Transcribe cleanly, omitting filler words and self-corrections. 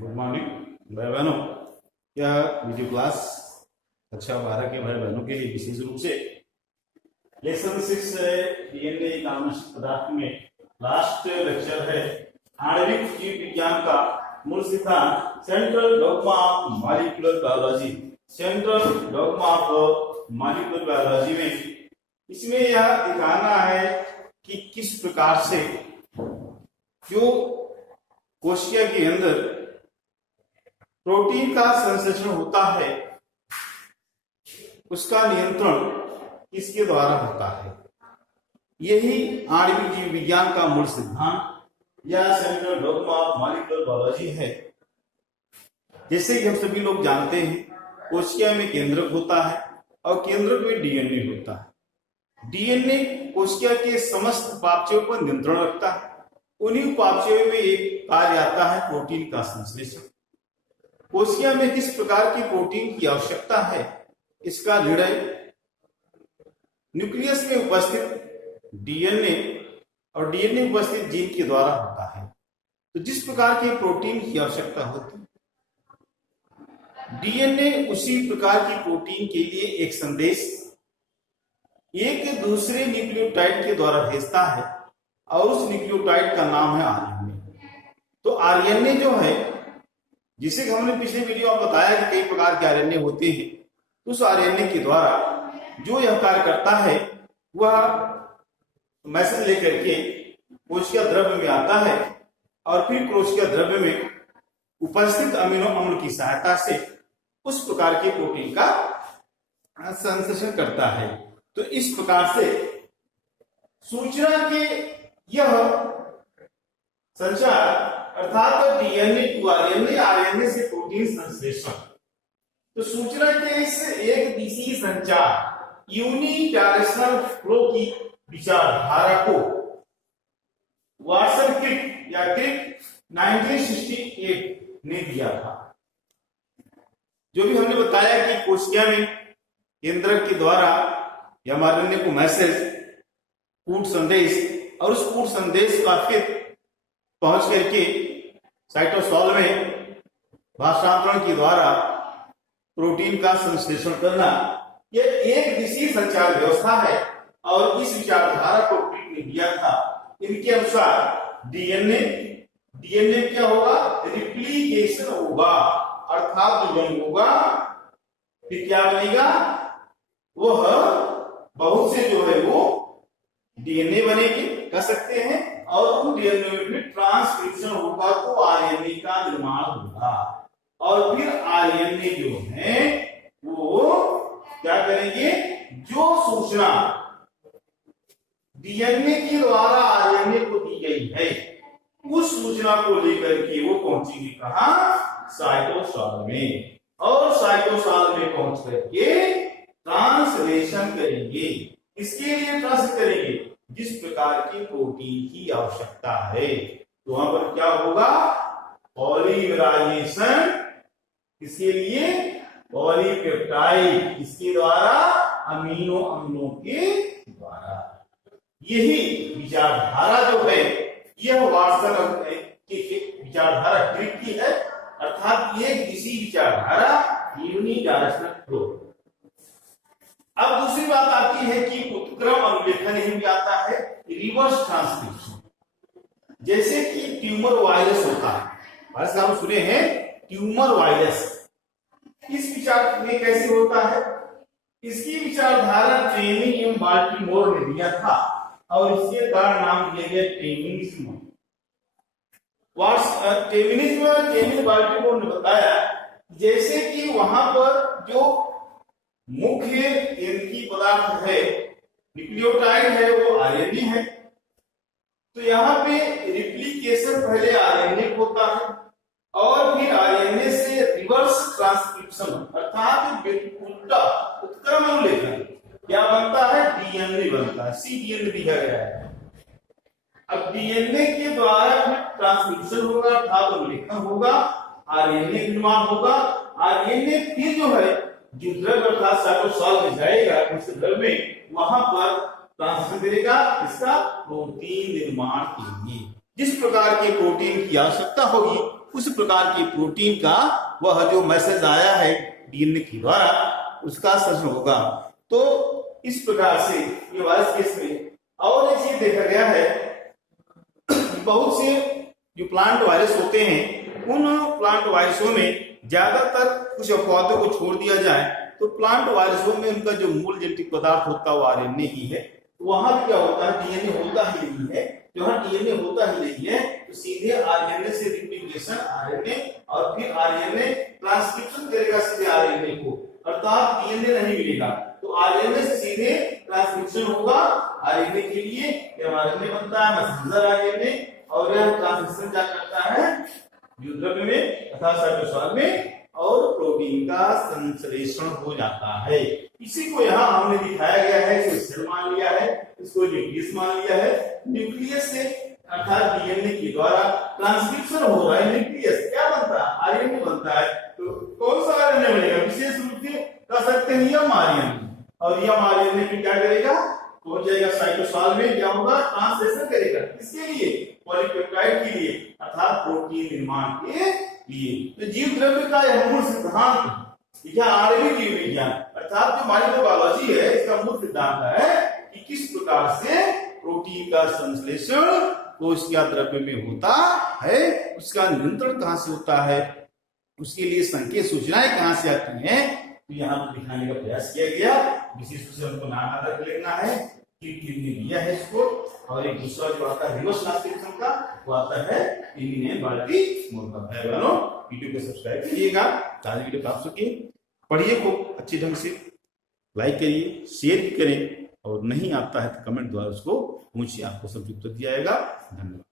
Good morning भाई बहनों। यह वीडियो क्लास कक्षा 12 के भाई बहनों के लिए विशेष रूप से लेसन 6 डीएनए आवश्यक पदार्थ में लास्ट लेक्चर है। आणविक जीव विज्ञान का मूल सिद्धांत, central dogma of molecular biology. Central dogma of molecular biology में इसमें यह दिखाना है कि किस प्रकार से जो कोशिका के अंदर प्रोटीन का संश्लेषण होता है उसका नियंत्रण किसके द्वारा होता है। यही आणविक जीव विज्ञान का मूल सिद्धांत या central dogma of molecular biology है। जैसे कि हम सभी लोग जानते हैं, कोशिका में केंद्रक होता है और केंद्रक में डीएनए होता है। डीएनए कोशिका के समस्त उपापचयों पर नियंत्रण रखता है। उन्हीं उपापचयों में एक कार्य आता है प्रोटीन का संश्लेषण। कोशिका में किस प्रकार की प्रोटीन की आवश्यकता है इसका निर्णय न्यूक्लियस में उपस्थित डीएनए और डीएनए में उपस्थित जीन के द्वारा होता है। तो जिस प्रकार की प्रोटीन की आवश्यकता होती है, डीएनए उसी प्रकार की प्रोटीन के लिए एक संदेश एक दूसरे न्यूक्लियोटाइड के द्वारा भेजता है और उस न्यूक्लियोटाइड का नाम है आरएनए। तो आरएनए जो है, जिसे हमने पिछले वीडियो में बताया कि कई प्रकार के आरएनए होते हैं, तो उस आरएनए के द्वारा जो यह कार्य करता है वह मैसेज लेकर के कोशिका द्रव्य में आता है और फिर कोशिका द्रव्य में उपस्थित अमीनो अम्ल की सहायता से उस प्रकार के प्रोटीन का संश्लेषण करता है। तो इस प्रकार से सूचना के यह संचार अर्थात डीएनए टू आरएनए, आरएनए से प्रोटीन संश्लेषण, तो सूचना के इस एक दिशीय संचार यूनी डायरेक्शनल फ्लो की विचारधारा को वाटसन क्रिक या क्रिक 1968 ने दिया था। जो भी हमने बताया कि कोशिका में केंद्रक के द्वारा या आरएनए को मैसेज, कूट संदेश, और उस कूट संदेश का फिर पहुंच करके साइटोसॉल में भाषांतरण के द्वारा प्रोटीन का संश्लेषण करना, यह एक दिशीय संचार व्यवस्था है। और इस विचारधारा को क्रिक ने दिया था। इनके अनुसार डीएनए क्या होगा, रिप्लिकेशन होगा, अर्थात जो जंग होगा फिर क्या बनेगा, वह बहुत से जो है वो डीएनए बनेगी कह सकते हैं, और उन डीएनए में फिर ट्रांसक्रिप्शन होगा तो आरएनए का निर्माण होगा। और फिर आरएनए जो है वो क्या करेंगे, जो सूचना डीएनए के द्वारा आरएनए को दी गई है उस सूचना को लेकर के वो पहुंचेंगे कहां, साइटोसॉल में, और साइटोसॉल में पहुंच करके ट्रांसलेशन करेंगे। इसके लिए ट्रांस करेंगे जिस प्रकार की प्रोटीन की आवश्यकता है। तो वहां पर क्या होगा, पॉलीमराइजेशन, इसके लिए पॉलीपेप्टाइड, इसके द्वारा अमीनो अम्लों के द्वारा। यही विचारधारा जो है यह वाटसन की विचारधारा क्रिक की है, अर्थात एक दिशी विचारधारा यूनी डायरेक्शनल फ्लो। अब दूसरी बात आती है कि उत्क्रम अनुलेखन ही भी आता है, रिवर्स ट्रांसक्रिप्शन। जैसे कि ट्यूमर वायरस होता है, वायरस नाम सुने हैं, ट्यूमर वायरस। इस विचार में कैसे होता है, इसकी विचारधारा ट्रेमिंग एम बाल्टीमोर ने दिया था और इसके कारण नाम दिया गया टेमिनिज्म। टेमिन बाल्टीमोर ने बताया जैसे कि वहां पर जो मुख्य केंद्रीय पदार्थ है, न्यूक्लियोटाइड है, वो आरएनए है। तो यहाँ पे रिप्लिकेशन पहले आरएनए होता है और फिर आरएनए से रिवर्स ट्रांसक्रिप्शन अर्थात उल्टा उत्क्रम अनुलेखन क्या बनता है, डीएनए बनता है। सीडीएनए दिया गया है। अब डीएनए के द्वारा फिर ट्रांसक्रिप्शन होगा अर्थात अनुलेखन होगा, आरएनए निर्माण होगा। आरएनए फिर जो है जो द्रव्य अर्थात साइटोसॉल में जाएगा, उस द्रव्य में वहां पर ट्रांसफर करेगा इसका प्रोटीन निर्माण के लिए। जिस प्रकार के प्रोटीन की आवश्यकता होगी उस प्रकार की प्रोटीन का वह जो मैसेज आया है डीएनए के द्वारा उसका संश्लेषण होगा। तो इस प्रकार से ये वायरस केस में और एक चीज देखा गया है, बहुत से जो प्लांट वायरस होते हैं उन प्लांट वायरसों में ज्यादातर कुछ अपवादों को छोड़ दिया जाए तो प्लांट वायरसों में उनका जो मूल जेनेटिक पदार्थ होता है वो आरएनए ही है। वहां भी क्या होता है, डीएनए होता ही नहीं है। जहां डीएनए होता ही नहीं है तो सीधे आरएनए से रिप्लिकेशन आरएनए और फिर आरएनए ट्रांसक्रिप्शन करेगा सीधे आरएनए को, अर्थात डीएनए नहीं मिलेगा। तो आरएनए से सीधे ट्रांसक्रिप्शन होगा आरएनए के लिए, आरएनए बनता है मैसेंजर आरएनए, और यह ट्रांसक्रिप्शन क्या करता है द्रव्य में तथा साइटोस्केलेटन में, और प्रोटीन का संश्लेषण हो जाता है। इसी को यहाँ हमने दिखाया गया है, इसको सेल मान लिया है, इसको न्यूक्लियस मान लिया है। न्यूक्लियस से अर्थात डीएनए के द्वारा ट्रांसक्रिप्शन हो रहा है, न्यूक्लियस क्या बनता है आरएनए बनता है। तो कौन सा आरएनए बनेगा, विशेष रूप से कह सकते हैं यम आरएनए, और यम आरएनए फिर क्या करेगा, पहुंच जाएगा साइटोस्केलेटन में, क्या होगा ट्रांसलेशन करेगा, इसके लिए पॉलीपेप्टाइड के लिए अर्थात प्रोटीन निर्माण के लिए। तो जीव द्रव्य का यह मूल सिद्धांत या आणविक जीव विज्ञान अर्थात जो माइक्रोबायोलॉजी है इसका मूल सिद्धांत है कि किस प्रकार से प्रोटीन का संश्लेषण कोशिका द्रव्य में होता है, उसका नियंत्रण कहां से होता है, उसके लिए संकेत सूचनाएं कहां से आती हैं, तो यहाँ पर दिखाने का प्रयास किया गया। विशेष रूप से हमको नाम आधार लिखना है कि किसने दिया है इसको, और एक दूसरा जो आता है रिवर्स ट्रांसक्रिप्शन का वो आता है इंडियन बाल्टी मोर का। वीडियो को सब्सक्राइब करिएगा ताज़ा वीडियो प्राप्त हो सके, पढ़िए को अच्छे ढंग से, लाइक करिए, शेयर भी करें, और नहीं आता है तो कमेंट द्वारा उसको पूछिए, आपको सब उत्तर दिया जाएगा। धन्यवाद।